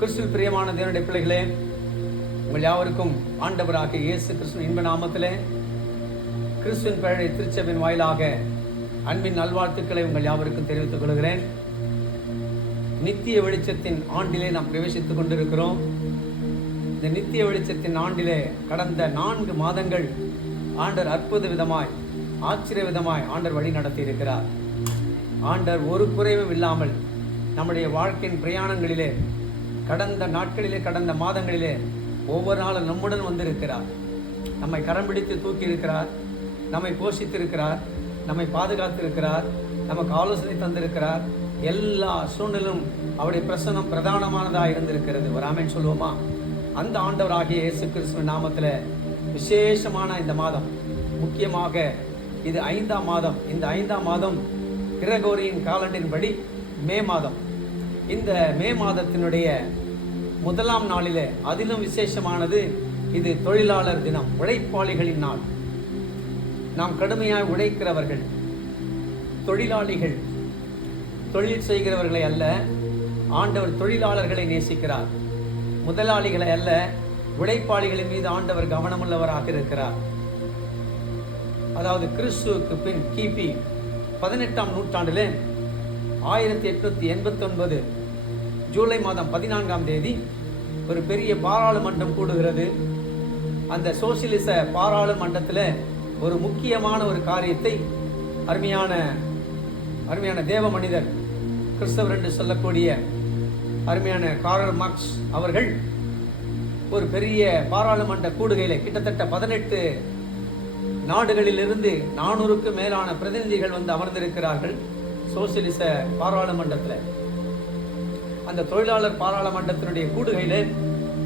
கிறிஸ்துவில் பிரியமான தேவனுடைய பிள்ளைகளே, உங்கள் யாவருக்கும் ஆண்டவராக இயேசு கிறிஸ்துவின் இன்ப நாமத்திலே கிறிஸ்துவின் பெயரை திருச்சபையின் வாயிலாக அன்பின் நல்வாழ்த்துக்களை உங்கள் யாவருக்கும் தெரிவித்துக் கொள்கிறேன். நித்திய வெளிச்சத்தின் ஆண்டிலே நாம் பிரவேசித்துக் கொண்டிருக்கிறோம். இந்த நித்திய வெளிச்சத்தின் ஆண்டிலே கடந்த 4 மாதங்கள் ஆண்டவர் அற்புத விதமாய், ஆச்சரிய விதமாய் ஆண்டவர் வழி நடத்தி இருக்கிறார். ஆண்டவர் ஒரு குறைவும் இல்லாமல் நம்முடைய வாழ்க்கையின் பிரயாணங்களிலே, கடந்த நாட்களிலே, கடந்த மாதங்களிலே ஒவ்வொரு நாளும் நம்முடன் வந்திருக்கிறார். நம்மை கரம் பிடித்து தூக்கி இருக்கிறார், நம்மை போஷித்திருக்கிறார், நம்மை பாதுகாத்திருக்கிறார், நமக்கு ஆலோசனை தந்திருக்கிறார். எல்லா சூழ்நிலும் அவருடைய பிரசன்னம் பிரதானமானதாக இருந்திருக்கிறது. ஒரு ஆமென் சொல்லுவோமா? அந்த ஆண்டவராகிய இயேசு கிறிஸ்துவின் நாமத்தில் விசேஷமான இந்த மாதம், முக்கியமாக இது 5ஆம் மாதம். இந்த 5ஆம் மாதம் கிரகோரியின் காலண்டின் படி மே மாதம். இந்த மே மாதத்தினுடைய 1ஆம் நாளிலே அதிலும் விசேஷமானது, இது தொழிலாளர் தினம், உழைப்பாளிகளின் நாள். நாம் கடுமையாக உழைக்கிறவர்கள், தொழிலாளிகள், தொழில் செய்கிறவர்களை அல்ல, ஆண்டவர் தொழிலாளர்களை நேசிக்கிறார். முதலாளிகளை அல்ல, உழைப்பாளிகளின் மீது ஆண்டவர் கவனமுள்ளவராக இருக்கிறார். அதாவது கிறிஸ்துவுக்கு பின் கிபி 18ஆம் நூற்றாண்டிலே 1889 ஜூலை மாதம் 14ஆம் தேதி ஒரு பெரிய பாராளுமன்றம் கூடுகிறது. அந்த சோசியலிச பாராளுமன்றத்தில் ஒரு முக்கியமான ஒரு காரியத்தை அருமையான தேவ மனிதர், கிறிஸ்தவர் என்று சொல்லக்கூடிய அருமையான காரல் மார்க்ஸ் அவர்கள் ஒரு பெரிய பாராளுமன்ற கூடுகையில கிட்டத்தட்ட 18 நாடுகளிலிருந்து 400க்கும் மேலான பிரதிநிதிகள் வந்து அமர்ந்திருக்கிறார்கள் சோசியலிச பாராளுமன்றத்தில். அந்த தொழிலாளர் பாராளுமன்றத்தினுடைய கூடுகையில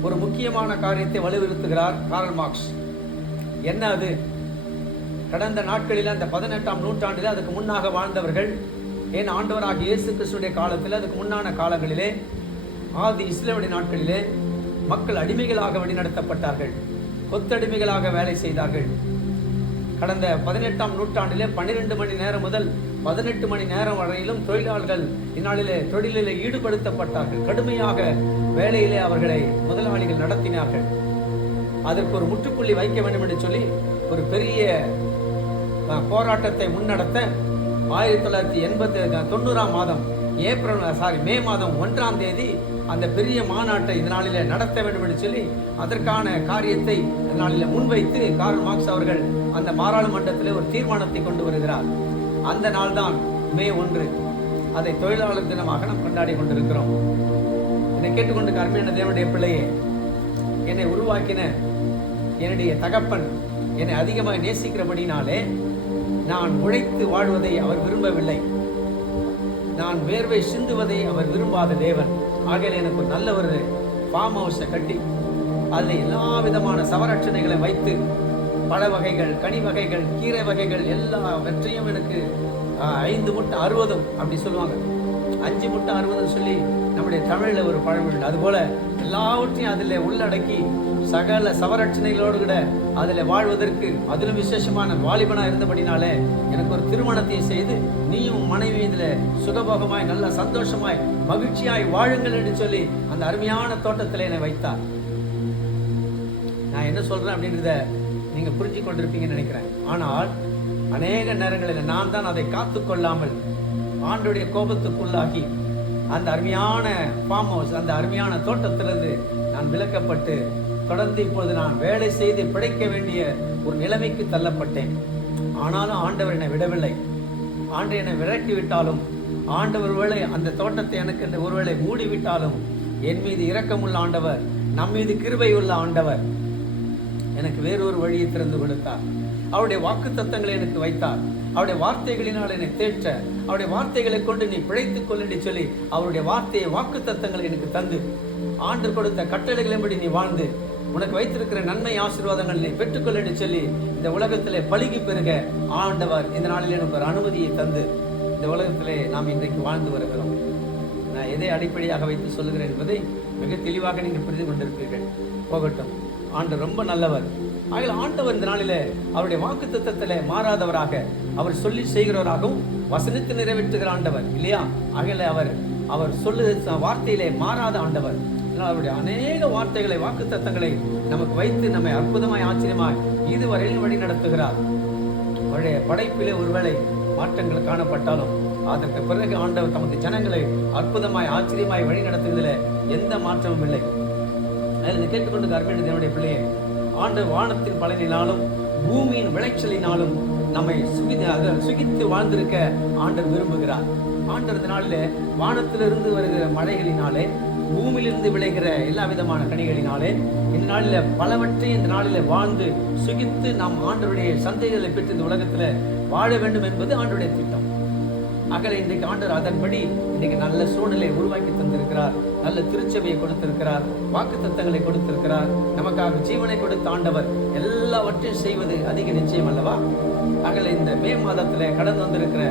ஒரு முக்கியமான காரியத்தை வலியுறுத்துகிறார் காரல் மார்க்ஸ். என்ன அது? கடந்த நாட்களில் அந்த 18ஆம் நூற்றாண்டில் அதுக்கு முன்னாக வாழ்ந்தவர்கள், ஏன் ஆண்டவராகிய இயேசு கிறிஸ்துவினுடைய காலத்தில், அதுக்கு முன்னான காலங்களிலே, ஆதி இஸ்ரவேலுடைய நாட்களிலே மக்கள் அடிமைகளாக வழிநடத்தப்பட்டார்கள், கொத்தடிமைகளாக வேலை செய்தார்கள். கடந்த 18ஆம் நூற்றாண்டிலே 12 மணி நேரம் முதல் 18 மணி நேரம் வரையிலும் தொழிலாளர்கள் இந்நாளிலே தொழிலிலே ஈடுபடுத்தப்பட்டார்கள். கடுமையாக வேலையிலே அவர்களை முதலாளிகள் நடத்தினார்கள். அதற்கு ஒரு முற்றுப்புள்ளி வைக்க வேண்டும் என்று சொல்லி ஒரு பெரிய போராட்டத்தை முன்னெடுத்த 1990ஆம் மாதம் மே மாதம் 1ஆம் தேதி அந்த பெரிய மாநாட்டை இதனாலே நடத்த வேண்டும் என்று சொல்லி அதற்கான காரியத்தை இதனாலே முன்வைத்து காரல் மார்க்ஸ் அவர்கள் அந்த பாராளுமன்றத்தில் ஒரு தீர்மானத்தை கொண்டு வருகிறார். அந்த நாள் தான் மே 1. அதை தொழிலாளர் தினமாக நாம் கொண்டாடி கொண்டிருக்கிறோம். என்னை கேட்டுக்கொண்டு அருமையான தேவனுடைய பிள்ளையே, என்னை உருவாக்கின என்னுடைய தகப்பன் என்னை அதிகமாக நேசிக்கிறபடினாலே நான் உழைத்து வாழ்வதை அவர் விரும்பவில்லை. நான் வேர்வை சிந்துவதை அவர் விரும்பாத தேவன். ஆகையில் எனக்கு ஒரு நல்ல ஒரு ஃபார்ம் ஹவுஸை கட்டி அதில் எல்லா விதமான சவரட்சணைகளை வைத்து, பழ வகைகள், கனி வகைகள், கீரை வகைகள் எல்லாவற்றையும் எனக்கு 5 முட்டை 60 அப்படி சொல்லுவாங்க. 5 முட்டை 60 சொல்லி நம்முடைய தமிழில் ஒரு பழம் உண்டு. அதுபோல எல்லாவற்றையும் அதில் உள்ளடக்கி சகல சவரட்சணைகளோடு கூட அதில் வாழ்வதற்கு, அதிலும் விசேஷமான வாலிபனா இருந்தபடினாலே எனக்கு ஒரு திருமணத்தை செய்து, நீயும் மனைவி இதில் சுகபோகமாய் நல்ல சந்தோஷமாய் மகிழ்ச்சியாய் வாழுங்கள் என்று சொல்லி அந்த அருமையான தோட்டத்தில் என்னை வைத்தார். நான் என்ன சொல்றேன் அப்படின்றத நீங்க புரிஞ்சு கொண்டிருப்பீங்கன்னு நினைக்கிறேன். ஆனால் அநேக நேரங்களில் நான் தான் அதை காத்து கொள்ளாமல் ஆண்டவருடைய கோபத்துக்குள்ளாகி அந்த அருமையான ஃபார்ம் ஹவுஸ், அந்த அருமையான தோட்டத்திலிருந்து நான் விலக்கப்பட்டு தொடர்ந்து இப்பொழுது நான் வேலை செய்து பிழைக்க வேண்டிய ஒரு நிலைமைக்கு தள்ளப்பட்டேன். ஆனாலும் ஆண்டவர் என்னை விடவில்லை. ஆண்டவர் என்னை விரட்டி விட்டாலும், ஆண்டவர் ஒருவேளை அந்த தோட்டத்தை எனக்கு என்று ஒருவேளை மூடிவிட்டாலும், என் மீது இரக்கமுள்ள ஆண்டவர், நம் மீது கிருபை உள்ள ஆண்டவர் எனக்கு வேறொரு வழியை திறந்து கொடுத்தார். அவருடைய வாக்கு தத்தங்களை எனக்கு வைத்தார். அவருடைய வார்த்தைகளினால் என்னை தேற்ற, அவருடைய வார்த்தைகளை கொண்டு நீ பிழைத்துக் கொள் என்று சொல்லி அவருடைய வார்த்தையை, வாக்கு தத்தங்களை எனக்கு தந்து, ஆண்டு கொடுத்த கட்டளைகளின்படி நீ வாழ்ந்து உனக்கு வைத்திருக்கிற நன்மை ஆசீர்வாதங்கள் நீ பெற்றுக்கொள் என்று சொல்லி இந்த உலகத்திலே பழுகி பெருக ஆண்டவர் இந்த நாளில் எனக்கு ஒரு அனுமதியை தந்து இந்த உலகத்திலே நாம் இன்றைக்கு வாழ்ந்து வருகிறோம். நான் எதை அடிப்படையாக வைத்து சொல்லுகிறேன் என்பதை மிக தெளிவாக நீங்கள் புரிந்து கொண்டிருப்பீர்கள். போகட்டும், ஆண்டு ரொம்ப நல்லவர். ஆகிய ஆண்டவர் இந்த நாளிலே அவருடைய வாக்கு தத்தத்திலே மாறாதவராக, அவர் சொல்லி செய்கிறவராகவும் வசனித்து நிறைவேற்றுகிற ஆண்டவர் இல்லையா? ஆகிய அவர் சொல்லு வார்த்தையிலே மாறாத ஆண்டவர். அவருடைய அநேக வார்த்தைகளை, வாக்கு தத்தங்களை நமக்கு வைத்து நம்மை அற்புதமாய், ஆச்சரியமாய் இதுவரையிலும் வழி நடத்துகிறார். பழைய படைப்பிலே ஒருவேளை மாற்றங்கள் காணப்பட்டாலும் அதற்கு பிறகு ஆண்டவர் தமது ஜனங்களை அற்புதமாய், ஆச்சரியமாய் வழி நடத்துவதில் எந்த மாற்றமும் இல்லை. அதில் கேட்டுக்கொண்டு அருமையான தேவனுடைய பிள்ளையே, ஆண்டவர் வானத்தின் பலனினாலும் பூமியின் விளைச்சலினாலும் நம்மை சுகித்து வாழ்ந்திருக்க ஆண்டவர் விரும்புகிறார். ஆண்டவர் இந்த நாளிலே வானத்திலிருந்து வருகிற மழைகளினாலே, பூமியிலிருந்து விளைகிற எல்லா விதமான கனிகளினாலே, இந்த நாளில பலவற்றை இந்த நாளில வாழ்ந்து சுகித்து நாம் ஆண்டவருடைய சந்தைகளை பெற்று இந்த உலகத்துல வாழ வேண்டும் என்பது ஆண்டவருடைய திட்டம். அகல இன்றைக்கு ஆண்டவர் அதன்படி இன்னைக்கு நல்ல சூழ்நிலை உருவாக்கி தந்திருக்கிறார். நல்ல திருச்சபையை கொடுத்திருக்கிறார், வாக்கு தத்தங்களை கொடுத்திருக்கிறார். நமக்காக ஜீவனை கொடுத்த ஆண்டவர் எல்லாவற்றையும் செய்வது அதிக நிச்சயம் அல்லவா? அகல இந்த மே மாதத்துல கடந்து வந்திருக்கிற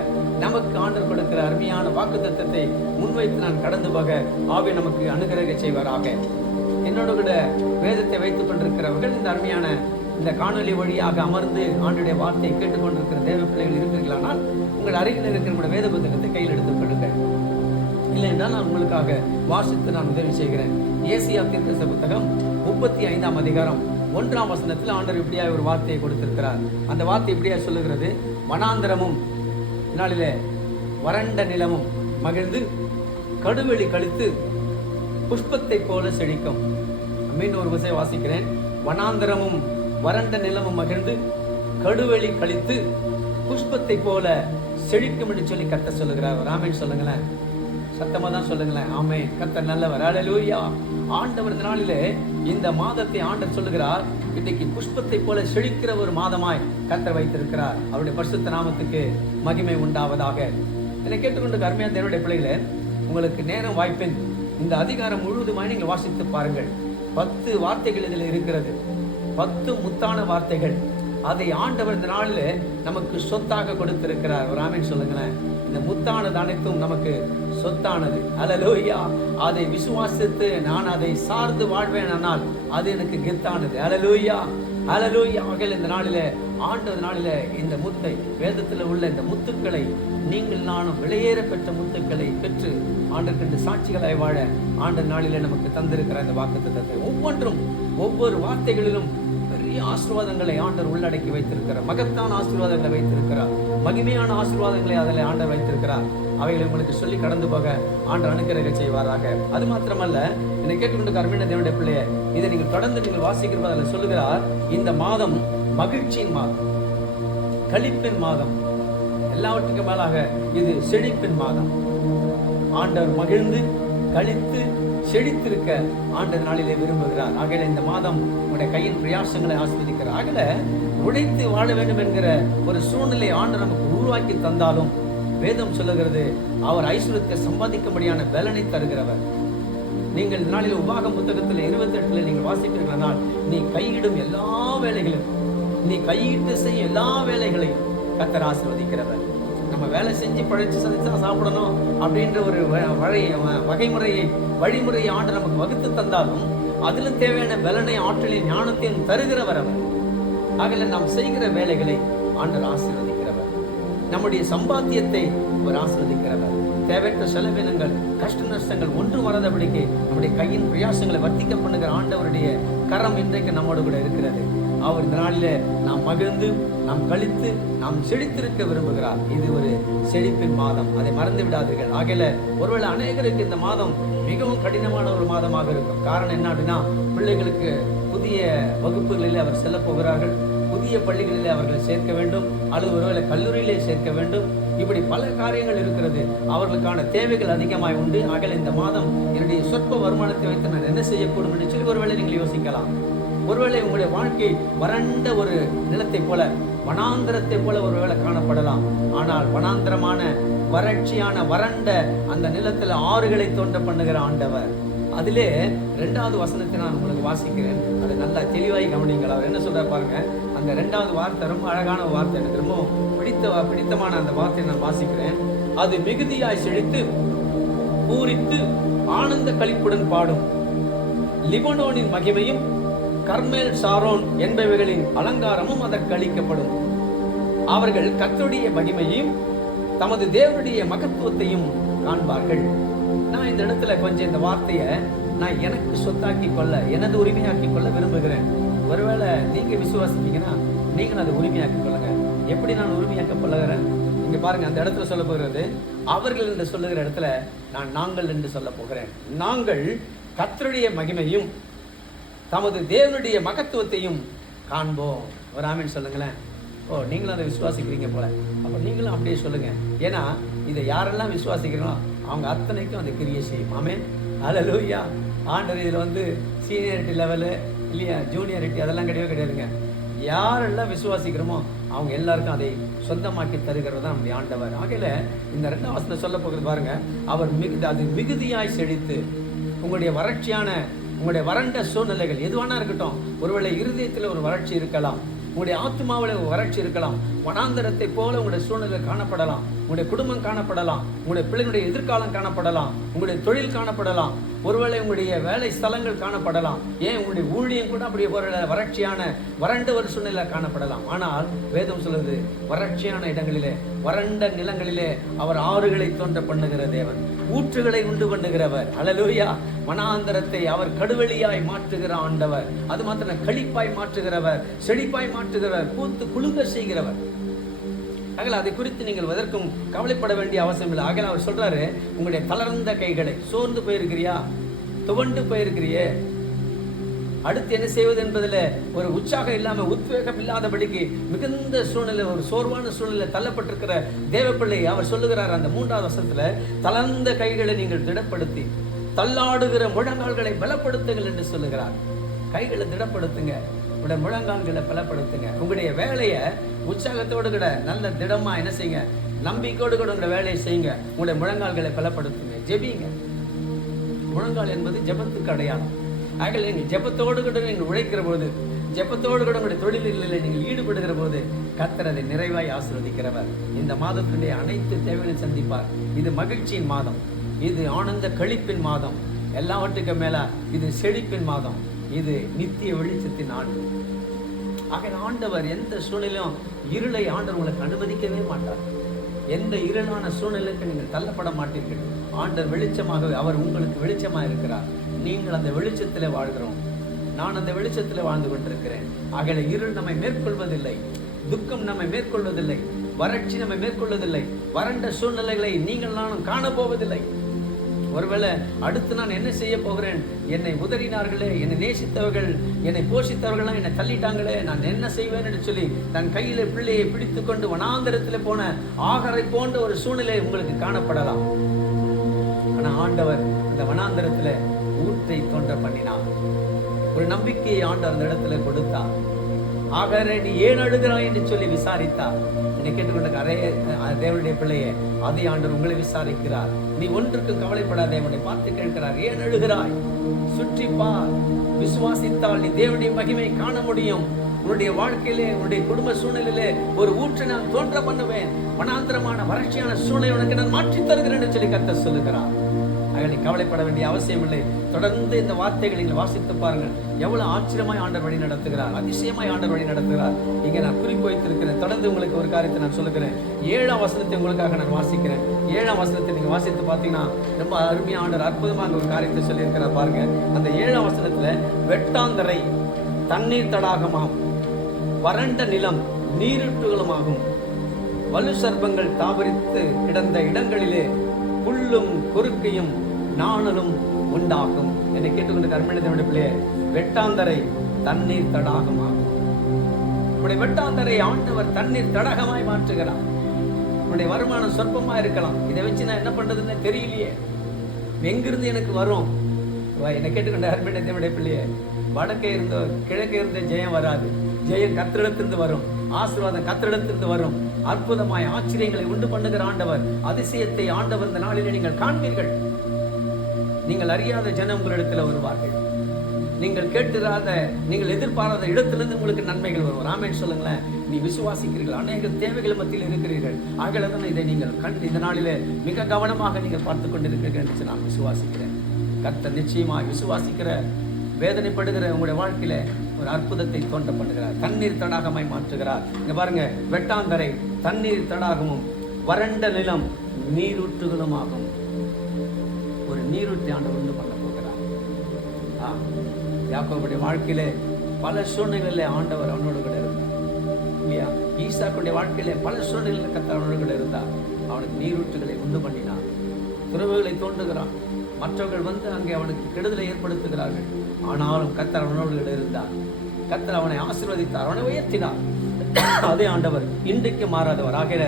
நமக்கு ஆண்டவர் கொடுக்கிற அருமையான வாக்கு தத்தத்தை முன்வைத்து நான் கடந்து போக ஆவி நமக்கு அனுகிரக செய்வாராக. என்னோட கூட வேதத்தை வைத்துக் கொண்டிருக்கிறவர்கள் இந்த அருமையான இந்த காணொலி வழியாக அமர்ந்து ஆண்டுடைய வார்த்தையை கேட்டுக்கொண்டிருக்கிற தேவ பிள்ளைகள் இருக்கிறீர்களானால் உங்கள் அருகில் இருக்கிற வேத புத்தகத்தை கையில் எடுத்துக் கொள்ளுங்கள். இல்லை என்றால் நான் உங்களுக்காக வாசித்து நான் உதவி செய்கிறேன். ஏசியா தீர்க்கதரிசி புத்தகம் 35ஆம் அதிகாரம் 1ஆம் வசனத்தில் ஆண்டவர் இப்படியா ஒரு வார்த்தையை கொடுத்திருக்கிறார். அந்த வார்த்தை இப்படியா சொல்லுகிறது: வனாந்தரமும் நாளிலே வறண்ட நிலமும் மகிழ்ந்து கடுவெளி கழித்து புஷ்பத்தை போல செழிக்கும். மீன் ஒரு விஷயம் வாசிக்கிறேன். வனாந்தரமும் வறண்ட நிலமும் மகிழ்ந்து கடுவெளி கழித்து புஷ்பத்தை போல செழிக்கும் என்று சொல்லி கர்த்தர் சொல்லுகிறார். ஆமென் சொல்லுங்களேன், சத்தமா தான் சொல்லுங்களேன். ஆமென். கர்த்தர் நல்லவர். ஹல்லேலூயா. ஆண்டவர் இந்த நாளிலே இந்த மாதத்தை ஆண்டவர் சொல்லுகிறார், இன்னைக்கு புஷ்பத்தை போல செழிக்கிற ஒரு மாதமாய் கர்த்தர் வைத்திருக்கிறார். அவருடைய பரிசுத்த நாமத்துக்கு மகிமை உண்டாவதாக. என்னை கேட்டுக்கொண்டு அருமையான தேவனுடைய பிள்ளைகளே, உங்களுக்கு நேரம் வாய்ப்பின் இந்த அதிகாரம் முழுவதுமாய் நீங்கள் வாசித்து பாருங்கள். 10 வார்த்தைகள் இதில் இருக்கிறது. 10 முத்தான வார்த்தைகள். அதை ஆண்டவர் இந்த நாளில் நமக்கு சொத்தாக கொடுத்திருக்கிறார். ஒரு ஆமென் சொல்லுங்களேன். இந்த முத்தானது அனைத்தும் நமக்கு சொத்தானது. ஹல்லேலூயா. அதை விசுவாசித்து நான் அதை சார்ந்து வாழ்வேன், ஆனால் அது எனக்கு கெத்தானது. ஹல்லேலூயா, ஹல்லேலூயா. ஆகவே இந்த நாளிலே ஆண்டவர் நாளிலே இந்த முத்தை, வேதத்தில் உள்ள இந்த முத்துக்களை நீங்கள் நானும் விலையேற பெற்ற முத்துக்களை பெற்று ஆண்டவருக்கு சாட்சிகளாய் வாழ ஆண்டவர் நாளிலே நமக்கு தந்திருக்கிற இந்த வாக்குத்தத்தத்தை ஒவ்வொன்றும், ஒவ்வொரு வார்த்தைகளிலும் பெரிய ஆசீர்வாதங்களை ஆண்டவர் உள்ளடக்கி வைத்திருக்கிறார். மகத்தான ஆசீர்வாதங்களை வைத்திருக்கிறார். மகிமையான ஆசீர்வாதங்களை அதில் ஆண்டவர் வைத்திருக்கிறார். அவைகளை உங்களுக்கு சொல்லி கடந்து போக ஆண்டவர் அனுக்கிரக செய்வாராக. அது மாத்திரமல்ல, என்னை கேட்டுக்கொண்டு அருமையான தேவனுடைய பிள்ளையை, இதை நீங்கள் தொடர்ந்து நீங்கள் வாசிக்கிற அதில் சொல்லுகிறார், இந்த மாதம் மகிழ்ச்சியின் மாதம், களிப்பின் மாதம், எல்லாவற்றுக்கும் மேலாக இது செழிப்பின் மாதம். ஆண்டவர் மகிழ்ந்து களித்து செழித்திருக்க ஆண்டவர் நாளிலே விரும்புகிறார். ஆகல இந்த மாதம் உங்களுடைய கையின் பிரயாசங்களை ஆஸ்வதிக்கிறார். ஆகல உழைத்து வாழ வேண்டும் என்கிற ஒரு சூழ்நிலை ஆண்டவர் நமக்கு உருவாக்கி தந்தாலும் வேதம் சொல்லுகிறது, அவர் ஐஸ்வர்யத்தை சம்பாதிக்கும்படியான பலனை தருகிறவர். நீங்கள் இந்த நாளில் உபாகம் புத்தகத்தில் 28 நீங்கள் வாசிப்பீர்களானால், நீ கையிடும் எல்லா வேலைகளும், நீ கையிட்டு செய்யும் எல்லா வேலைகளையும் கர்த்தர் ஆசீர்வதிக்கிறவர். நம்ம வேலை செஞ்சு பழைச்சு சதிச்சா சாப்பிடணும் அப்படின்ற ஒரு வழிமுறையை ஆண்டு நமக்கு வகுத்து தந்தாலும் அதுல தேவையான பலனை, ஆற்றலை, ஞானத்தையும் தருகிறவர் அவர். ஆகல நாம் செய்கிற வேலைகளை ஆண்டவர் ஆசீர்வதிக்கிறவர். நம்முடைய சம்பாத்தியத்தை அவர் ஆசீர்வதிக்கிறவர். தேவையற்ற செலவினங்கள், கஷ்ட நஷ்டங்கள் ஒன்று வராதபடிக்கு நம்முடைய கையின் பிரயாசங்களை வர்த்திக்க பண்ணுகிற ஆண்டவருடைய கரம் இன்றைக்கு நம்மோடு கூட இருக்கிறது. அவர் இந்த நாளில நாம் மகிழ்ந்து, நாம் கழித்து, நாம் செழித்திருக்க விரும்புகிறார். இது ஒரு செழிப்பின் மாதம், அதை மறந்து விடாதீர்கள். ஆகல ஒருவேளை அநேகருக்கு இந்த மாதம் மிகவும் கடினமான ஒரு மாதமாக இருக்கும். காரணம் என்ன அப்படின்னா, பிள்ளைகளுக்கு புதிய வகுப்புகளில் அவர் செல்ல போகிறார்கள், புதிய பள்ளிகளிலே அவர்கள் சேர்க்க வேண்டும், அல்லது ஒருவேளை கல்லூரியிலே சேர்க்க வேண்டும். இப்படி பல காரியங்கள் இருக்கிறது. அவர்களுக்கான தேவைகள் அதிகமாய் உண்டு. ஆகல இந்த மாதம் என்னுடைய சொற்ப வருமானத்தை வைத்து நான் என்ன செய்யக்கூடும் என்று சொல்லி ஒருவேளை நீங்கள் யோசிக்கலாம். ஒருவேளை உங்களுடைய வாழ்க்கை வறண்ட ஒரு நிலத்தை போல, வனாந்தரத்தை போல ஒருவேளை காணப்படலாம். ஆனால் வனாந்தரமான, வறட்சியான, வறண்ட அந்த நிலத்தில் ஆறுகளை தோன்ற பண்ணுகிற ஆண்டவர். அதிலே 2வது வசனத்தை நான் உங்களுக்கு வாசிக்கிறேன். அதை நல்லா தெளிவாய் கவனிங்கள். அவர் என்ன சொல்றாரு பாருங்க. அந்த 2வது வார்த்தை ரொம்ப அழகான வார்த்தை. எனக்கு ரொம்ப பிடித்தமான அந்த வார்த்தையை நான் வாசிக்கிறேன். அது மிகுதியாய் செழித்து பூரித்து ஆனந்த களிப்புடன் பாடும். லிபனோனின் மகிமையும் கர்மேல் சாரோன் என்பவைகளின் அலங்காரமும் அதற்கு அளிக்கப்படும். அவர்கள் கர்த்தருடைய மகிமையையும் தமது தேவனுடைய மகத்துவத்தையும் காண்பார்கள். நான் இந்த இடத்துல கொஞ்சம் இந்த வார்த்தையை நான் எனக்கு சொத்தாக்கி கொள்ள, எனது உரிமையாக்கி கொள்ள விரும்புகிறேன். ஒருவேளை நீங்க விசுவாசிப்பீங்கன்னா நீங்களும் அதை உரிமையாக்கி கொள்ளுங்க. எப்படி நான் உரிமையாக்க கொள்ளுகிறேன்? இங்க பாருங்க, அந்த இடத்துல சொல்ல போகிறது அவர்கள் என்று சொல்லுகிற இடத்துல நான் நாங்கள் என்று சொல்ல போகிறேன். நாங்கள் கர்த்தருடைய மகிமையும் தமது தேவனுடைய மகத்துவத்தையும் காண்போம். ஒரு ஆமீன் சொல்லுங்களேன். ஓ, நீங்களும் அதை விசுவாசிக்கிறீங்க போல. அப்போ நீங்களும் அப்படியே சொல்லுங்க. ஏன்னா இதை யாரெல்லாம் விசுவாசிக்கிறோம் அவங்க அத்தனைக்கும் அந்த கிரியை செய்யும். ஆமென், அல்லேலூயா. ஆண்டவர் இதில் சீனியாரிட்டி லெவலு இல்லையா, ஜூனியாரிட்டி அதெல்லாம் கிடையாதுங்க. யாரெல்லாம் விசுவாசிக்கிறோமோ அவங்க எல்லாருக்கும் அதை சொந்தமாக்கி தருகிறது தான் நம்முடைய ஆண்டவர். ஆகையில இந்த 2ஆம் வசனத்தை சொல்ல போகிறது பாருங்க. அவர் அது மிகுதியாய் செழித்து உங்களுடைய வறட்சியான, உங்களுடைய வறண்ட சூழ்நிலைகள் எதுவானா இருக்கட்டும், ஒருவேளை இருதயத்தில் ஒரு வறட்சி இருக்கலாம், உங்களுடைய ஆத்மாவில் ஒரு வறட்சி இருக்கலாம், வனாந்தரத்தை போல உங்களுடைய சூழ்நிலை காணப்படலாம், உங்களுடைய குடும்பம் காணப்படலாம், உங்களுடைய பிள்ளைகளுடைய எதிர்காலம் காணப்படலாம், உங்களுடைய தொழில் காணப்படலாம், ஒருவேளை உங்களுடைய வேலை ஸ்தலங்கள் காணப்படலாம், ஏன் உங்களுடைய ஊழியம் கூட அப்படி ஒரு வறட்சியான வறண்ட ஒரு சூழ்நிலை காணப்படலாம். ஆனால் வேதம் சொல்லுது, வறட்சியான இடங்களிலே, வறண்ட நிலங்களிலே அவர் ஆறுகளை தோன்ற பண்ணுகிற தேவன், ஊற்றுகளை உண்டு பண்ணுகிறவர். அல்லேலூயா. வனாந்தரத்தை அவர் கடுவெளியாய் மாற்றுகிற ஆண்டவர். அது மாத்திரம் களிப்பாய் மாற்றுகிறவர், செழிப்பாய் மாற்றுகிறவர், பூத்து குலுங்க செய்கிறவர். ஆகல அதை குறித்து நீங்கள் எதற்கும் கவலைப்பட வேண்டிய அவசியம் இல்லை. ஆகல அவர் சொல்றாரு, உங்களுடைய தளர்ந்த கைகளை, சோர்ந்து போயிருக்கிறியா, துவண்டு போயிருக்கிறியே, அடுத்து என்ன செய்வது என்பதில் ஒரு உற்சாகம் இல்லாம, உத்வேகம் இல்லாதபடிக்கு மிகுந்த சூழ்நிலை, ஒரு சோர்வான சூழ்நிலை தள்ளப்பட்டிருக்கிற தேவப்பிள்ளை அவர் சொல்லுகிறார் அந்த 3ஆவது வசனத்துல, தளர்ந்த கைகளை நீங்கள் திடப்படுத்தி தள்ளாடுகிற முழங்கால்களை பலப்படுத்துங்கள் என்று சொல்லுகிறார். கைகளை திடப்படுத்துங்க, உங்களுடைய முழங்கால்களை பலப்படுத்துங்க. உங்களுடைய வேலையை உற்சாகத்தோடு கூட நல்ல திடமா என்ன செய்யுங்க, நம்பிக்கையோடு கூட உங்களுடைய வேலையை செய்யுங்க. உங்களுடைய முழங்கால்களை பலப்படுத்துங்க, ஜெபிங்க. முழங்கால் என்பது ஜெபத்துக்கு அடையாளம். ஆகல நீங்கள் ஜெபத்தோடு கூட நீங்கள் உழைக்கிற போது, ஜெபத்தோடு கூட உங்களுடைய தொழில்களில் நீங்கள் ஈடுபடுகிற போது கர்த்தர் அதை நிறைவாய் ஆசீர்வதிக்கிறவர். இந்த மாதத்தினுடைய அனைத்து தேவைகளையும் சந்திப்பார். இது மகிழ்ச்சியின் மாதம், இது ஆனந்த களிப்பின் மாதம், எல்லாவற்றுக்கும் மேல இது செழிப்பின் மாதம், இது நித்திய வெளிச்சத்தின் ஆண்டு. ஆக ஆண்டவர் எந்த சூழ்நிலையும் இருளை ஆண்டவர் உங்களுக்கு அனுமதிக்கவே மாட்டார். எந்த இருளான சூழ்நிலைக்கு நீங்கள் தள்ளப்பட மாட்டீர்கள். ஆண்டவர் வெளிச்சமாகவே, அவர் உங்களுக்கு வெளிச்சமாக இருக்கிறார். நீங்கள் அந்த வெளிச்சத்தில் வாழ்கிறோம், நான் அந்த வெளிச்சத்தில் வாழ்ந்து கொண்டிருக்கிறேன். ஆகல இருள் நம்மை மேற்கொள்வதில்லை, துக்கம் நம்மை மேற்கொள்வதில்லை, வறட்சி நம்மை மேற்கொள்வதில்லை, வறண்ட சூழ்நிலைகளை நீங்கள் நானும் காணப்போவதில்லை. ஒருவேளை அடுத்து நான் என்ன செய்ய போகிறேன், என்னை உதறினார்களே, என்னை நேசித்தவர்கள், என்னை போஷித்தவர்கள்லாம் என்னை தள்ளிட்டாங்களே, நான் என்ன செய்வேன் என்று சொல்லி தன் கையில பிள்ளையை பிடித்து கொண்டு வனாந்தரத்தில் போன ஆகரை போன்ற ஒரு சூழ்நிலை உங்களுக்கு காணப்படலாம். ஆனா ஆண்டவர் இந்த வனாந்தரத்துல ஊற்றை தோன்ற பண்ணினார். ஒரு நம்பிக்கையை ஆண்டவர் அந்த இடத்துல கொடுத்தார். ஆகரை நீ ஏன் அழுகிறாய் என்று சொல்லி விசாரித்தார். என்னை கேட்டுக்கொண்ட தேவனுடைய பிள்ளையே, அதை ஆண்டவர் உங்களை விசாரிக்கிறார். நீ ஒன்றுக்கும் கவலைப்படாத, அவனை பார்த்து கேட்கிறார், ஏன் அழுகிறாய், சுற்றி பார், விசுவாசித்தால் நீ தேவனுடைய மகிமை காண முடியும். உன்னுடைய வாழ்க்கையிலே, உன்னுடைய குடும்ப சூழ்நிலையிலே ஒரு ஊற்றை நான் தோன்ற பண்ணுவேன். வனாந்தரமான வறட்சியான சூழ்நிலை உனக்கு நான் மாற்றி தருகிறேன் என்று சொல்லி கர்த்தர் சொல்லுகிறார். நீ கவலைப்பட வேண்டிய அவசியம் இல்லை. தொடர்ந்து இந்த வார்த்தைகளை நீங்கள் வாசித்து பாருங்கள். எவ்வளவு ஆச்சரியமாய் ஆண்டவர் வழி நடத்துகிறார், அதிசயமாய் ஆண்டவர் வழி நடத்துகிறார். இங்க நான் குறிப்பு வைத்திருக்கிறேன். தொடர்ந்து உங்களுக்கு ஒரு காரியத்தை நான் சொல்லுகிறேன். 7ஆம் வசனத்தை உங்களுக்காக நான் வாசிக்கிறேன். 7ஆம் வசனத்தை நீங்க வாசித்து பார்த்தீங்கன்னா ரொம்ப அருமையா ஆண்டவர் அற்புதமாக ஒரு காரியத்தை சொல்லியிருக்கிறார். பாருங்க, அந்த 7ஆம் வசனத்துல வெட்டாந்தரை தண்ணீர் தடாகமாகும், வறண்ட நிலம் நீரூற்றுகளுமாகும், வலு சர்ப்பங்கள் தாவரித்து கிடந்த இடங்களிலே புல்லும் குறுக்கையும் நாணலும் உண்டாகும். என்னை கேட்டுக்கொண்டு கர்மனிதனுடைய பிள்ளையே, வெட்டாந்தரை தண்ணீர் தடாகமாகும். உடைய வெட்டாந்தரை ஆண்டவர் தண்ணீர் தடாகமாய் மாற்றுகிறார். உடைய வருமானம் சொற்பமா இருக்கலாம், இதை வச்சு நான் என்ன பண்றதுன்னு தெரியலையே, எங்கிருந்து எனக்கு வரும். என்னை கேட்டுக்கொண்ட கர்மனிதனுடைய பிள்ளையே, வடக்கே இருந்தோ கிழக்கே இருந்த ஜெயம் வராது. ஜெயம் கர்த்தரிடத்திலிருந்து வரும், ஆசீர்வாதம் கர்த்தரிடத்திலிருந்து வரும். அற்புதமாய் ஆச்சரியங்களை உண்டு பண்ணுகிற ஆண்டவர், அதிசயத்தை ஆண்டவர் இந்த நாளிலே நீங்கள் காண்பீர்கள். நீங்கள் அறியாத ஜனம் உங்களிடத்தில் வருவார்கள். நீங்கள் கேட்டுறாத, நீங்கள் எதிர்பாராத இடத்திலிருந்து உங்களுக்கு நன்மைகள் வரும். ராமேன் சொல்லுங்களேன், நீ விசுவாசிக்கிறீர்கள், அநேக தேவைகள் மத்தியில் இருக்கிறீர்கள். ஆகலதான் இதை நீங்கள் கண்டு இந்த நாளிலே மிக கவனமாக நீங்கள் பார்த்து கொண்டிருக்கிறீர்கள் என்று நான் விசுவாசிக்கிறேன். கர்த்தர் நிச்சயமாக விசுவாசிக்கிற, வேதனைப்படுகிற உங்களுடைய வாழ்க்கையில ஒரு அற்புதத்தை தோன்ற பண்ணுகிறார். தண்ணீர் தடாகமாய் மாற்றுகிறார். இங்க பாருங்க, வெட்டாந்தரை தண்ணீர் தடாகமும், வறண்ட நிலம் நீரூற்றுகளும் ஆகும். ஒரு நீரூற்றை ஆண்டவர் உண்டு பண்ண போகிறார். யாக்கோபுடைய வாழ்க்கையில பல சூழ்நிலைகளில் ஆண்டவர் அவனோடு கூட இருந்தார் இல்லையா? ஈசாக்குடைய வாழ்க்கையில பல சூழ்நிலைகளில் கர்த்தர் அவனோடு கூட இருந்தார். அவனுக்கு நீரூற்றுகளை உண்டு பண்ணினான், துறவுகளை தோன்றுகிறான். மற்றவர்கள் வந்து அங்கே அவனுக்கு கெடுதலை ஏற்படுத்துகிறார்கள். ஆனாலும் கர்த்தர் அவனோடு கூட இருந்தார். கர்த்தர் அவனை ஆசீர்வதித்தார், அவனை உயர்த்தினார். அதே ஆண்டவர் இன்றைக்கு மாறாதவர் ஆகிற.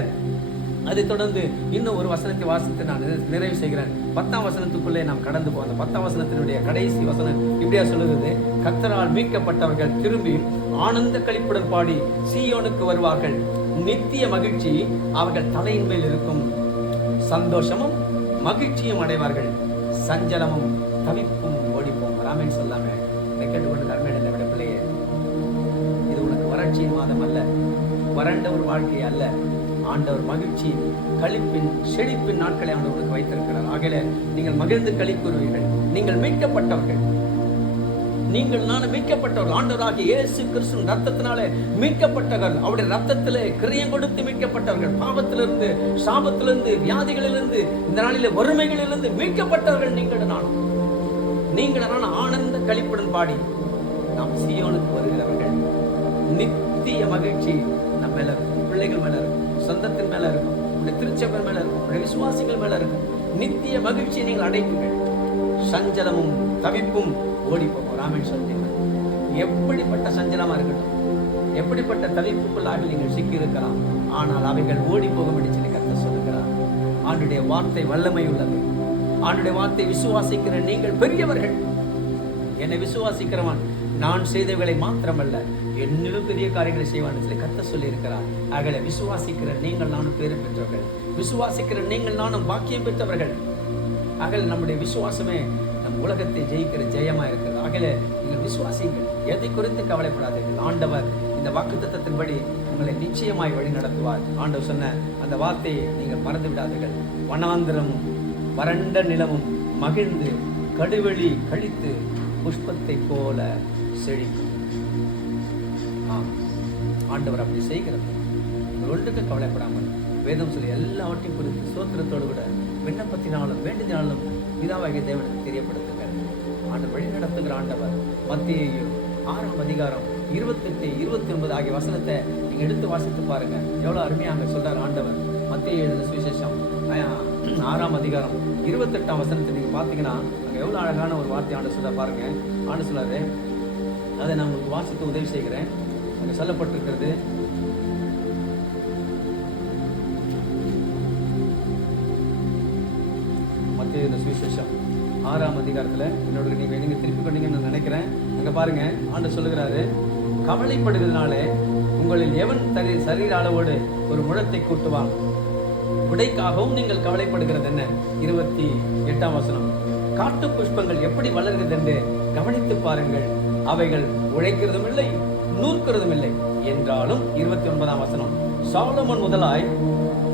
அதை தொடர்ந்து இன்னும் ஒரு வசனத்தை வாசித்து நான் நிறைவு செய்கிறேன். 10ஆம் வசனத்துக்குள்ளே நாம் கடந்து போவோம். அந்த 10ஆம் வசனத்தினுடைய கடைசி வசனம் இப்படியா சொல்லுகிறது: கர்த்தரால் மீட்கப்பட்டவர்கள் திரும்பி ஆனந்த களிப்புடன் பாடி சீயோனுக்கு வருவார்கள். நித்திய மகிழ்ச்சி அவர்கள் தலையின் மேல் இருக்கும். சந்தோஷமும் மகிழ்ச்சியும் அடைவார்கள், சஞ்சலமும் தவிப்பும் ஓடிப்போம். ராமன் சொல்லாம கேட்டுக்கொண்டு கர்மேடனை விட பிள்ளையே, இது உனக்கு வறட்சியின் மாதம் அல்ல, வறண்ட ஒரு வாழ்க்கை அல்ல. ஆண்டவர் மகிழ்ச்சி களிப்பின் செழிப்பின் நாட்களை ஆண்டவருக்கு வைத்திருக்கிறார். ஆகவே நீங்கள் மகிழ்ந்து களி கூறுவீர்கள். நீங்கள் மீட்கப்பட்டவர்கள், நீங்கள் நானும் மீட்கப்பட்டவர்கள். ஆண்டவராகிய இயேசு கிறிஸ்துவின் ரத்தத்தினாலே மீட்கப்பட்டவர்கள். அவருடைய ரத்தத்திலே கிரியம் கொடுத்து மீட்கப்பட்டவர்கள். பாவத்திலிருந்து, சாபத்திலிருந்து, வியாதிகளிலிருந்து, இந்த நாளிலே வறுமைகளிலிருந்து மீட்கப்பட்டவர்கள். நீங்கள் நானும் ஆனந்த களிப்புடன் பாடி நாம் சீயோனுக்கு வருகிறவர்கள். நித்திய மகிழ்ச்சி நம்ம மேல இருக்கும், பிள்ளைகள் மேல இருக்கும், சொந்தத்தின் மேல இருக்கும், திருச்சபை மேல இருக்கும், விசுவாசிகள் மேல இருக்கும். நித்திய மகிழ்ச்சியை நீங்கள் அடைவீர்கள். சஞ்சலமும் தவிப்பும் ஓடி போகும். ராமன் சொல்லுங்க, எப்படிப்பட்ட சஞ்சலமா இருக்கட்டும், எப்படிப்பட்ட தவிப்புக்குள்ளாக நீங்கள் சிக்கி இருக்கலாம், ஆனால் அவைகள் ஓடி போகும் என்று சொல்லி கர்த்தர் சொல்லுகிறார். ஆண்டுடைய வார்த்தை வல்லமை உள்ளது. ஆண்டுடைய வார்த்தை விசுவாசிக்கிற நீங்கள் பெரியவர்கள். என்னை விசுவாசிக்கிறவன் நான் செய்தவைகளை மாத்திரமல்ல, என்னிலும் பெரிய காரியங்களை செய்வான் சொல்லி கர்த்தர் சொல்லி இருக்கிறார். ஆகவே விசுவாசிக்கிற நீங்கள் நானும் பேறு பெற்றவர்கள், விசுவாசிக்கிற நீங்கள் நானும் பாக்கியம் பெற்றவர்கள். ஆகவே நம்முடைய விசுவாசமே நம் உலகத்தை ஜெயிக்கிற ஜெயமா இருக்கிறது. ஆகவே நீங்கள் விசுவாசிங்கள், எதை குறித்து கவலைப்படாதீர்கள். ஆண்டவர் இந்த வாக்குத்தத்தத்தின்படி உங்களை நிச்சயமாய் வழி நடத்துவார். ஆண்டவர் சொன்ன அந்த வார்த்தையை நீங்கள் மறந்து விடாதீர்கள். வனாந்திரமும் வறண்ட நிலமும் மகிழ்ந்து கடுவெளி கழித்து புஷ்பத்தை போல செழிக்கும். ஆண்டவர் அப்படி செய்கிறது. ஒன்றுக்கு கவலைப்படாமல் வேதம் சொல்லி எல்லாவற்றையும் குறித்து சோத்திரத்தோடு கூட விண்ணப்பத்தினாலும் வேண்டினாலும் பிதாவாகிய தேவனுக்கு தெரியப்படுத்துங்கள். ஆண்டு வழி நடத்துகிற ஆண்டவர். மத்தேயு 6ஆம் அதிகாரம் 28, 29 ஆகிய வசனத்தை நீங்க எடுத்து வாசித்து பாருங்க. எவ்வளவு அருமையாக சொல்றார் ஆண்டவர். மத்தேயு எழுதின சுவிசேஷம் 6ஆம் அதிகாரம் 28ஆம் வசனத்தை நீங்க பாத்தீங்கன்னா அங்க எவ்வளவு அழகான ஒரு வார்த்தை ஆண்டு சொல்ல பாருங்க. ஆண்டு சொல்லாரு, அதை நான் உங்களுக்கு வாசித்து உதவி செய்கிறேன். அங்க சொல்லப்பட்டிருக்கிறது, மத்தேயு சுவிசேஷம் 6ஆம் அதிகாரத்துல என்னோட நீங்க திருப்பி கொண்டீங்கன்னு நான் நினைக்கிறேன். அங்க பாருங்க, ஆண்டு சொல்லுகிறாரு, கவலைப்படுகிறதுனாலே உங்களில் எவன் சரீர அளவோடு ஒரு முழத்தை கூட்டுவான்? உடைக்காகவும் நீங்கள் கவலைப்படுகிறது என்ன? 28ஆம் வசனம், காட்டு புஷ்பங்கள் எப்படி வளர்கிறது என்று கவனித்து பாருங்கள், அவைகள் உழைக்கிறதும் இல்லை, நூற்கிறதும் இல்லை என்றாலும். 29ஆம் வசனம், சாலமோன் முதலாய்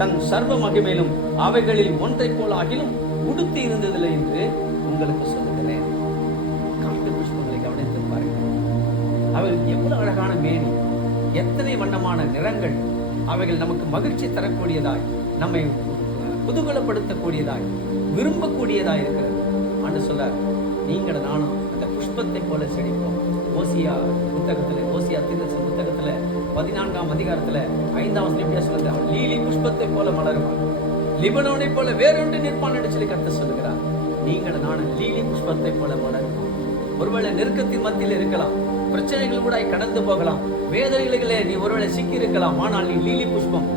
தன் சர்வ மகிமையிலும் அவைகளில் ஒன்றை போல அகிலும் உடுத்தி இருந்ததில்லை என்று உங்களுக்கு சொல்லுகிறேன். காட்டு புஷ்பங்களை கவனித்து பாருங்கள், அவைகள் எவ்வளவு அழகான மேனி, எத்தனை வண்ணமான நிறங்கள். அவைகள் நமக்கு மகிழ்ச்சி தரக்கூடியதாய், நம்மை குதூகலப்படுத்தக்கூடியதாய், விரும்பக்கூடியதாய் இருக்கிறது. ஆண்டு சொல்றார், நீங்கள் நானும் அந்த புஷ்பத்தை போல செழிப்போம். ஓசியா தீர்க்கதரிசி புத்தகத்துல 14ஆம் அதிகாரத்துல 5ஆம் வசனம் எப்படியா சொல்லுறார்? லீலி புஷ்பத்தை போல மலருவான், லிபனோனை போல வேறொன்று நிற்பான் என்று சொல்லி கர்த்தர் சொல்லுகிறார். நீங்கள் நானும் லீலி புஷ்பத்தை போல மலருவோம். ஒருவேளை நெருக்கத்தின் மத்தியில் இருக்கலாம், பிரச்சனைகள் கூட கடந்து போகலாம், வேதனைகளே நீ ஒருவேளை சிக்கி இருக்கலாம், ஆனால் நீ லீலி புஷ்பம்.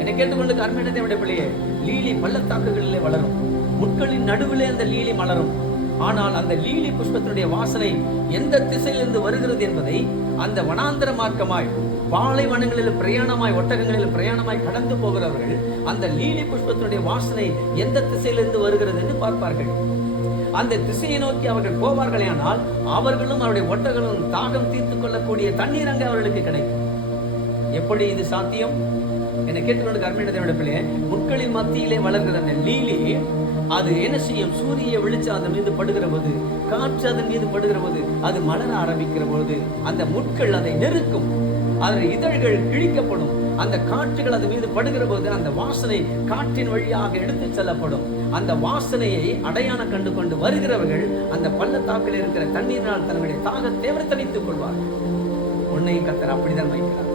என்னை கேட்டுக்கொண்டு அருமையானதை விட பிள்ளையே, லீலி பள்ளத்தாக்குகளிலே வளரும், முட்களின் நடுவிலே அந்த லீலி மலரும். ஆனால் அந்த லீலி புஷ்பத்தினுடைய வாசனை எந்த திசையிலிருந்து வருகிறது என்பதை அந்த வனாந்தர மார்க்கமாய், பாலைவனங்களில் பிரயாணமாய், ஒட்டகங்களில் பிரயாணமாய் கடந்து போகிறவர்கள் அந்த லீலி புஷ்பத்தினுடைய வாசனை எந்த திசையிலிருந்து வருகிறது என்று பார்ப்பார்கள். அந்த திசையை நோக்கி அவர்கள் போவார்களே, ஆனால் அவர்களும் அவருடைய ஒட்டகளும் தாகம் தீர்த்துக் கொள்ளக்கூடிய தண்ணீர் அங்கே அவர்களுக்கு கிடைக்கும். எப்படி இது சாத்தியம்? என்னை கேட்டுக்கொண்டு அருமையானதை பிள்ளையே, முட்களின் மத்தியிலே வளர்கிற அந்த லீலி அது என்ன செய்யும்? சூரிய வெளிச்சம் அதன் மீது படுகிற போது, காற்று அதன் மீது படுகிற போது, அது மலர ஆரம்பிக்கிற போது அந்த முட்கள் அதை நெருக்கும், அதன் இதழ்கள் கிழிக்கப்படும், அந்த காற்றுகள் அது மீது படுகிற போது அந்த வாசனை காற்றின் வழியாக எடுத்து செல்லப்படும். அந்த வாசனையை அடையாளம் கண்டு கொண்டு வருகிறவர்கள் அந்த பள்ளத்தாக்கில் இருக்கிற தண்ணீரினால் தன்னுடைய தாகத்தை தணித்துக் கொள்வார்கள். உன்னையும் கர்த்தர் அப்படிதான் வைக்கிறார்.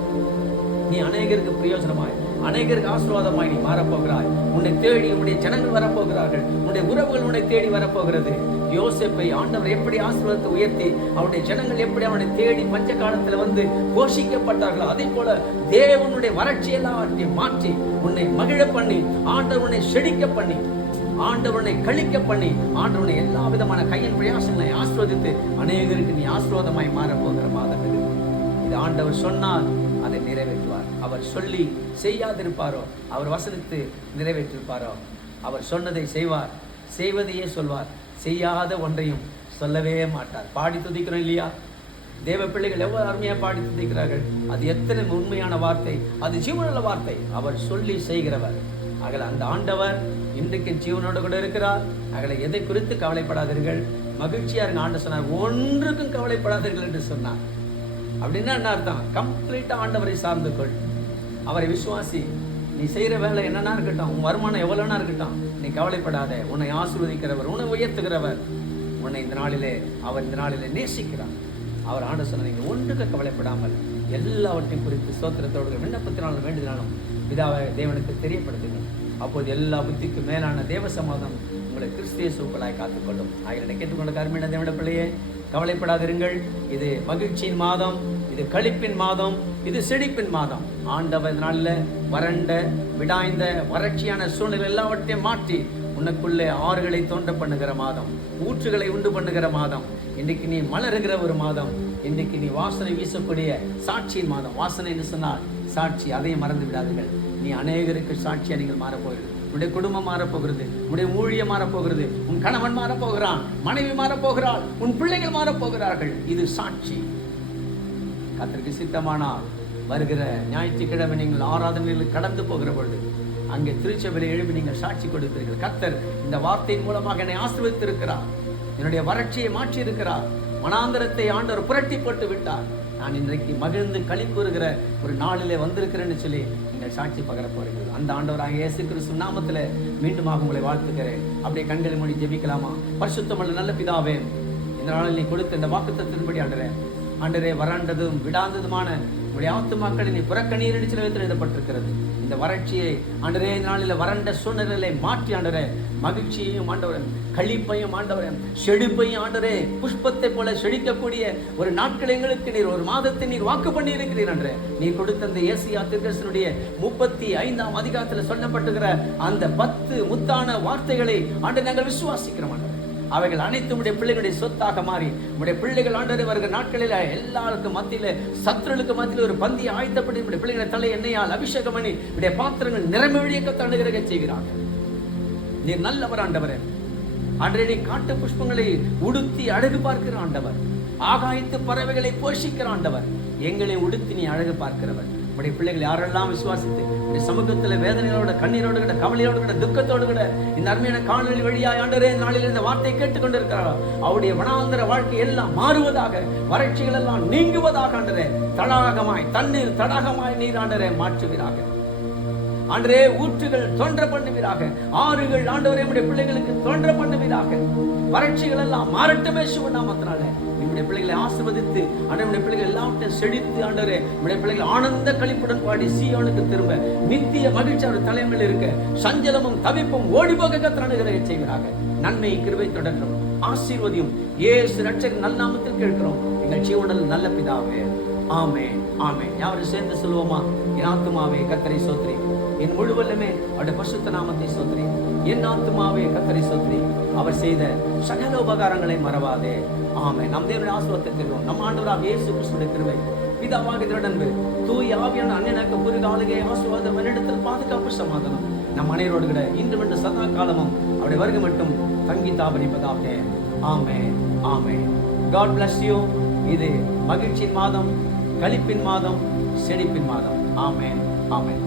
நீ அநேகருக்கு பிரயோஜனமாய், அநேகருக்கு ஆசீர்வாதமாய் நீ மாறப்போகிறாய். உன்னை தேடி உன்னுடைய ஜனங்கள் வரப்போகிறார்கள். உன்னுடைய உறவுகள் உன்னை தேடி வரப்போகிறது. யோசேப்பை ஆண்டவர் எப்படி ஆசீர்வாதத்தை உயர்த்தி அவருடைய ஜனங்கள் எப்படி அவனை தேடி பஞ்ச காலத்துல வந்து போஷிக்கப்பட்டார்களோ, அதே போல தேவனுடைய வறட்சியெல்லாம் மாற்றி உன்னை மகிழ பண்ணி, ஆண்டவர் உன்னை செழிக்க பண்ணி, ஆண்டவனை கழிக்க பண்ணி, ஆண்டவனை எல்லா விதமான கையின் பிரயாசங்களை ஆசீர்வதித்து அநேகருக்கு நீ ஆசீர்வாதமாய் மாறப்போகிற மாதம் இது. இது ஆண்டவர் சொன்னால் அதை நிறைவேற்றுவார். அவர் சொல்லி செய்யாதிருப்பாரோ, அவர் வசனித்து நிறைவேற்றிருப்பாரோ. அவர் சொன்னதை செய்வார், செய்வதையே சொல்வார், செய்யாத ஒன்றையும் சொல்லவே மாட்டார். பாடி துதிக்கிறோம் இல்லையா? தேவ பிள்ளைகள் எவ்வளவு அருமையா பாடி துதிக்கிறார்கள். அது எத்தனை உண்மையான வார்த்தை, அது ஜீவனுள்ள வார்த்தை. அவர் சொல்லி செய்கிறவர். ஆகல அந்த ஆண்டவர் இன்றைக்கு ஜீவனோடு கூட இருக்கிறார். ஆகல எதை குறித்து கவலைப்படாதீர்கள், மகிழ்ச்சியா இருங்க. ஆண்டவர் சொன்னார், ஒன்றுக்கும் கவலைப்படாதீர்கள் என்று சொன்னார். அப்படின்னா என்ன அர்த்தம்? கம்ப்ளீட்டா ஆண்டவரை சார்ந்து கொள், அவரை விசுவாசி. நீ செய்யற வேலை என்னன்னா இருக்கட்டும், உன் வருமானம் எவ்வளவுனா இருக்கட்டும், நீ கவலைப்படாத. உன்னை ஆசீர்வதிக்கிறவர், உன்னை உயர்த்துகிறவர், உன்னை இந்த நாளிலே அவர் இந்த நாளிலே நேசிக்கிறார். அவர் ஆண்டு சொன்ன, நீங்க ஒன்றுக்கு கவலைப்படாமல் எல்லாவற்றையும் குறித்து ஸ்தோத்திரத்தோடு விண்ணப்பத்தினாலும் வேண்டினாலும் பிதாவை தேவனுக்கு தெரியப்படுத்துங்கள். அப்போது எல்லா புத்திக்கு மேலான தேவ சமாதானம் உங்களை கிறிஸ்திய சூப்பலாய் காத்துக்கொள்ளும். ஆகிய கேட்டுக்கொண்ட கருமையான தேவன பிள்ளையே, கவலைப்படாதிருங்கள். இது மகிழ்ச்சியின் மாதம், இது களிப்பின் மாதம், இது செழிப்பின் மாதம். ஆண்டவர் நாளில் வறண்ட விடாய்ந்த வறட்சியான சூழ்நிலை எல்லாவற்றையும் மாற்றி உனக்குள்ளே ஆறுகளை தோன்ற பண்ணுகிற மாதம், ஊற்றுகளை உண்டு பண்ணுகிற மாதம். இன்றைக்கு நீ மலருகிற ஒரு மாதம். இன்றைக்கு நீ வாசனை வீசக்கூடிய சாட்சியின் மாதம். வாசனை என்று சொன்னால் சாட்சி, அதையும் மறந்து விடாதீர்கள். நீ அநேகருக்கு சாட்சியா நீங்கள் மாறப்போகிறது. உன்னுடைய குடும்பம் மாறப்போகிறது, உன்னுடைய ஊழியம் மாறப்போகிறது, உன் கணவன் மாறப்போகிறான், மனைவி மாறப்போகிறாள், உன் பிள்ளைகள் மாறப்போகிறார்கள். இது சாட்சி. கர்த்தருக்கு சித்தமானால் வருகிற ஞாயிற்றுக்கிழமை நீங்கள் ஆராதனையில் கடந்து போகிற பொழுது அங்கே திருச்சபையில் எழுப்பி நீங்கள் சாட்சி கொடுப்பீர்கள். கர்த்தர் இந்த வார்த்தையின் மூலமாக என்னை ஆசீர்வதித்திருக்கிறார், என்னுடைய வறட்சியை மாற்றி இருக்கிறார், மனாந்தரத்தை ஆண்டவர் புரட்டி போட்டு விட்டார், நான் இன்றைக்கு மகிழ்ந்து களி கூறுகிற ஒரு நாளிலே வந்திருக்கிறேன்னு சொல்லி நீங்கள் சாட்சி பகர போறீர்கள். அந்த ஆண்டவராக இயேசு கிறிஸ்து நாமத்தில் மீண்டுமாக உங்களை வாழ்த்துகிறேன். அப்படியே கண்களை மூடி ஜெபிக்கலாமா? பரிசுத்தமுள்ள நல்ல பிதாவே, இந்த நாளில் நீ கொடுத்த இந்த வாக்குத்தத்தின்படி ஆண்டரே வறண்டதும் விடாந்ததுமான உடைய ஆத்துமாக்களை நீ புறக்கணீர் எழுதப்பட்டிருக்கிறது. இந்த வறட்சியை ஆண்டரே இந்த நாளில் வறண்ட சூழ்நிலையை மாற்றி ஆண்டரே மகிழ்ச்சியையும் ஆண்டவரே, களிப்பையும் ஆண்டவரே, செழிப்பையும் ஆண்டரே, புஷ்பத்தை போல செழிக்கக்கூடிய ஒரு நாட்கள் எங்களுக்கு நீர், ஒரு மாதத்தை நீர் வாக்கு பண்ணி இருக்கிறீர். அன்றே நீர் கொடுத்த அந்த ஏசியா தீர்க்கதரிசனுடைய 35ஆம் அதிகாரத்தில் சொல்லப்பட்டுகிற அந்த 10 முத்தான வார்த்தைகளை ஆண்டு நாங்கள் விசுவாசிக்கிறோம். அவைகள் அனைத்தும் உடைய பிள்ளைகளுடைய சொத்தாக மாறி உடைய பிள்ளைகள் ஆண்டவரே வருகிற நாட்களில் எல்லாருக்கும் மத்தியில, சத்துருளுக்கு மத்தியில் ஒரு பந்தியை ஆயத்தப்படி உடைய பிள்ளைகளை தலை எண்ணெயால் அபிஷேகம் பண்ணி உடைய பாத்திரங்கள் நிரம்பிக்க தண்ணுகிறக செய்கிறார்கள். நீர் நல்லவர் ஆண்டவரே. அன்றே நீ காட்டு புஷ்பங்களை உடுத்தி அழகு பார்க்கிற ஆண்டவர், ஆகாயத்து பறவைகளை போஷிக்கிற ஆண்டவர், எங்களை உடுத்தி நீ அழகு பார்க்கிறவர். உடைய பிள்ளைகள் யாரெல்லாம் விசுவாசித்து உடைய சமூகத்தில் வேதனையோட, கண்ணீரோடு கூட, கவலையோடு கூட, துக்கத்தோடு கூட இந்த அருமையான காணொலி வழியாய் ஆண்டவரே நாளில் இந்த வார்த்தையை கேட்டுக்கொண்டிருக்கிறாரோ அவருடைய வனாந்தர வாழ்க்கை எல்லாம் மாறுவதாக, வறட்சிகள் எல்லாம் நீங்குவதாக ஆண்டவரே, தடாகமாய் தண்ணீர் தடாகமாய் நீர் ஆண்டவரே மாற்றுவீராக. ஆண்டவரே ஊற்றுகள் தோன்ற பண்ணுவீராக, ஆறுகள் ஆண்டவரே நம்முடைய பிள்ளைகளுக்கு தோன்ற பண்ணுவீராக. வறட்சிகள் எல்லாம் மாறட்டுமே நாமத்தினால நம்முடைய பிள்ளைகளை ஆசீர்வதித்து ஆண்டவருடைய பிள்ளைகள் எல்லாவற்றையும் செழித்து ஆண்டவரே நம்முடைய பிள்ளைகள் ஆனந்த களிப்புடன் பாடி சீயோனுக்கு திரும்ப நித்திய மகிழ்ச்சி அவர் தலைமையில் இருக்க, சஞ்சலமும் தவிப்பும் ஓடி போக கர்த்தர் செய்கிறாங்க. நன்மை கிருபை தொடரும், ஆசீர்வதியும் இயேசு ரட்சகர் நல்ல நாமத்தில் கேட்கிறோம் எங்கள் ஜீவனில் நல்ல பிதாவே. ஆமென், ஆமென். யாரும் சேர்ந்து சொல்லுவோமா? என் ஆத்துமாவே கர்த்தரை ஸ்தோத்திரி, என் முழுவதுமே அவருடைய பரிசுத்த நாமத்தை ஸ்தோத்திரி. என் ஆத்துமாவே கர்த்தரை ஸ்தோத்திரி, அவர் செய்த சகல உபகாரங்களை மறவாதே. ஆமென். நம் தேவனுடைய ஆசீர்வாதத்தை பெறுவோம். நம் ஆண்டவராகிய இயேசு கிறிஸ்துவின் கிருபை, பிதாவாகிய தேவனது தூய ஆவியான அன்னையனுக்கு புரித ஆளுகை ஆசீர்வாதம் என்னிடத்தில் பாதுகாப்பு சமாதானம் நம் அனைவரோடு கூட இன்று மட்டும் சதா காலமும் அவருடைய வருகை மட்டும் தங்கி தாபரிப்பதாக. ஆமென், ஆமென். God bless you. இது மகிழ்ச்சியின் மாதம், களிப்பின் மாதம், செழிப்பின் மாதம். ஆமென், ஆமென்.